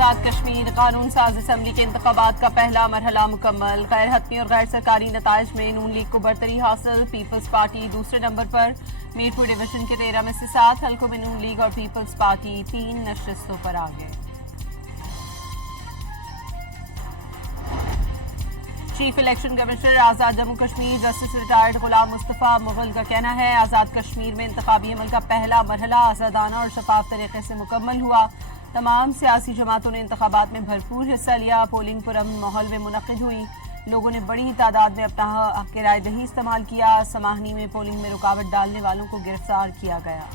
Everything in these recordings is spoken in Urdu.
آزاد کشمیر قانون ساز اسمبلی کے انتخابات کا پہلا مرحلہ مکمل، غیر حتمی اور غیر سرکاری نتائج میں نون لیگ کو برتری حاصل، پیپلز پارٹی دوسرے نمبر پر، میرپور ڈویژن کے 13 میں سے 7 حلقوں میں نون لیگ اور پیپلز پارٹی 3 نشستوں پر آگئے۔ چیف الیکشن کمشنر آزاد جموں کشمیر جسٹس ریٹائرڈ غلام مصطفیٰ مغل کا کہنا ہے آزاد کشمیر میں انتخابی عمل کا پہلا مرحلہ آزادانہ اور شفاف طریقے سے مکمل ہوا، تمام سیاسی جماعتوں نے انتخابات میں بھرپور حصہ لیا، پولنگ پرامن ماحول میں منعقد ہوئی، لوگوں نے بڑی تعداد میں اپنا حق رائے دہی استعمال کیا، سماہنی میں پولنگ میں رکاوٹ ڈالنے والوں کو گرفتار کیا گیا۔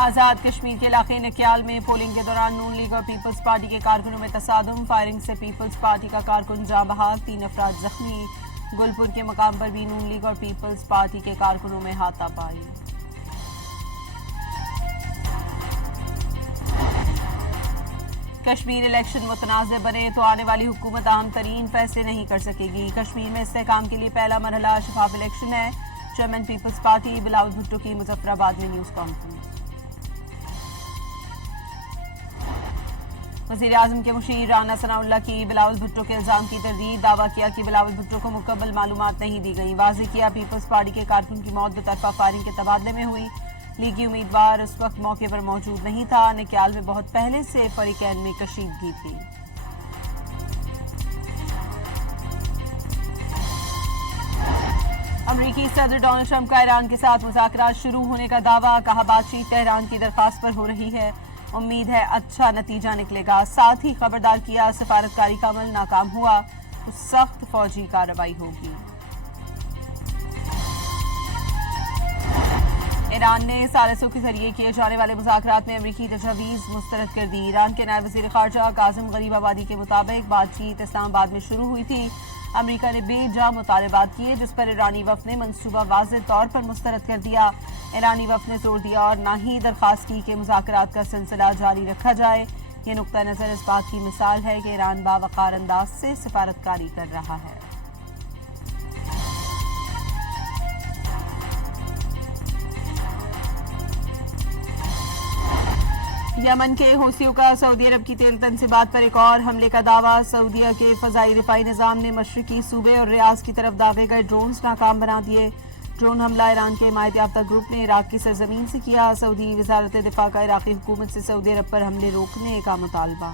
آزاد کشمیر کے علاقے نکیال میں پولنگ کے دوران نون لیگ اور پیپلز پارٹی کے کارکنوں میں تصادم، فائرنگ سے پیپلز پارٹی کا کارکن جاں بحق، 3 افراد زخمی، گلپور کے مقام پر بھی نون لیگ اور پیپلز پارٹی کے کارکنوں میں ہاتھا پائی۔ کشمیر الیکشن متنازع بنے تو آنے والی حکومت اہم ترین فیصلے نہیں کر سکے گی، کشمیر میں استحکام کے لیے پہلا مرحلہ شفاف الیکشن ہے، چیئرمین پیپلز پارٹی بلاول بھٹو کی مظفر آباد میں نیوز کانفرنس۔ وزیر اعظم کے مشیر رانا ثناء اللہ کی بلاول بھٹو کے الزام کی تردید، دعویٰ کیا کہ بلاول بھٹو کو مکمل معلومات نہیں دی گئیں، واضح کیا پیپلز پارٹی کے کارکن کی موت دو طرفہ فائرنگ کے تبادلے میں ہوئی، لیگی امیدوار اس وقت موقع پر موجود نہیں تھا، نکیال میں بہت پہلے سے فریقین میں کشیدگی تھی۔ امریکی صدر ڈونلڈ ٹرمپ کا ایران کے ساتھ مذاکرات شروع ہونے کا دعویٰ، کہا بات چیت تہران کی درخواست پر ہو رہی ہے، امید ہے اچھا نتیجہ نکلے گا، ساتھ ہی خبردار کیا سفارتکاری کا عمل ناکام ہوا تو سخت فوجی کارروائی ہوگی۔ ایران نے ثالثوں کے ذریعے کیے جانے والے مذاکرات میں امریکی تجاویز مسترد کر دی، ایران کے نائب وزیر خارجہ کاظم غریب آبادی کے مطابق بات چیت اسلام آباد میں شروع ہوئی تھی، امریکہ نے بے جا مطالبات کیے جس پر ایرانی وفد نے منصوبہ واضح طور پر مسترد کر دیا، ایرانی وفد نے زور دیا اور نہ ہی درخواست کی کہ مذاکرات کا سلسلہ جاری رکھا جائے، یہ نقطہ نظر اس بات کی مثال ہے کہ ایران باوقار انداز سے سفارتکاری کر رہا ہے۔ یمن کے حوثیوں کا سعودی عرب کی تیل تنصیبات پر ایک اور حملے کا دعویٰ، سعودیہ کے فضائی دفاعی نظام نے مشرقی صوبے اور ریاض کی طرف داغے گئے ڈرونز ناکام بنا دیے، ڈرون حملہ ایران کے حمایت یافتہ گروپ نے عراق کی سرزمین سے کیا، سعودی وزارت دفاع کا عراقی حکومت سے سعودی عرب پر حملے روکنے کا مطالبہ۔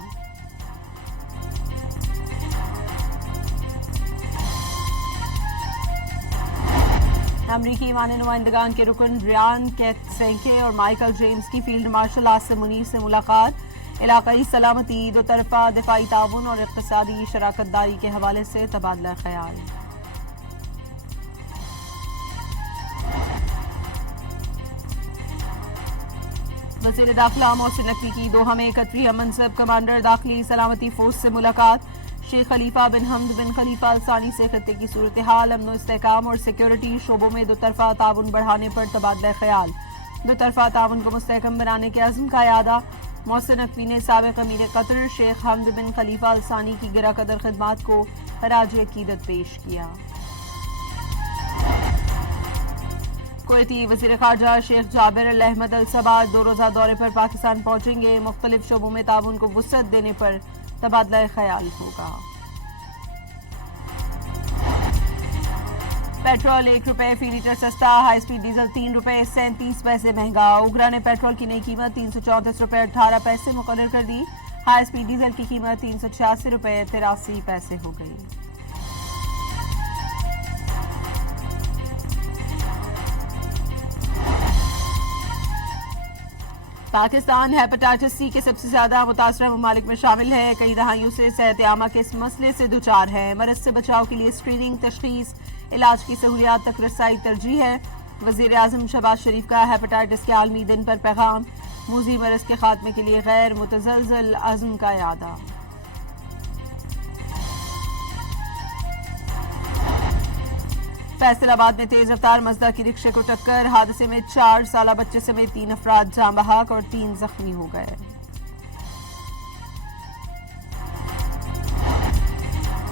امریکی ایوان نمائندگان کے رکن ریان کیتسینکے اور مائیکل جیمز کی فیلڈ مارشل آصم منیر سے ملاقات، علاقائی سلامتی، دو طرفہ دفاعی تعاون اور اقتصادی شراکت داری کے حوالے سے تبادلہ خیال۔ وزیر داخلہ محسن نقوی کی دوحہ میں 31 منصب کمانڈر داخلی سلامتی فورس سے ملاقات، شیخ خلیفہ بن حمد بن خلیفہ ال ثانی سے خطے کی صورتحال، امن و استحکام اور سیکیورٹی شعبوں میں دو طرفہ تعاون بڑھانے پر تبادلہ خیال، دو طرفہ تعاون کو مستحکم بنانے کے عزم کا اعادہ، محسن نقوی نے سابق امیر قطر شیخ حمد بن خلیفہ ال ثانی کی گراں قدر خدمات کو خراج عقیدت پیش کیا۔ کویتی وزیر خارجہ شیخ جابر الاحمد الصباح 2 روزہ دورے پر پاکستان پہنچیں گے، مختلف شعبوں میں تعاون کو وسعت دینے پر تبادلہ خیال ہوگا۔ پیٹرول 1 روپے فی لیٹر سستا، ہائی سپیڈ ڈیزل 3 روپے 37 پیسے مہنگا، اوگرا نے پیٹرول کی نئی قیمت 334 روپے 18 پیسے مقرر کر دی، ہائی سپیڈ ڈیزل کی قیمت 386 روپے 83 پیسے ہو گئی۔ پاکستان ہیپاٹائٹس سی کے سب سے زیادہ متاثرہ ممالک میں شامل ہے، کئی دہائیوں سے صحت عامہ کے اس مسئلے سے دوچار ہے، مرض سے بچاؤ کے لیے اسکریننگ، تشخیص، علاج کی سہولیات تک رسائی ترجیح ہے، وزیر اعظم شہباز شریف کا ہیپاٹائٹس کے عالمی دن پر پیغام، موذی مرض کے خاتمے کے لیے غیر متزلزل عزم کا اعادہ۔ فیصل آباد میں تیز رفتار مزدا کی رکشے کو ٹکر، حادثے میں 4 سالہ بچے سمیت 3 افراد جاں بحق اور 3 زخمی ہو گئے۔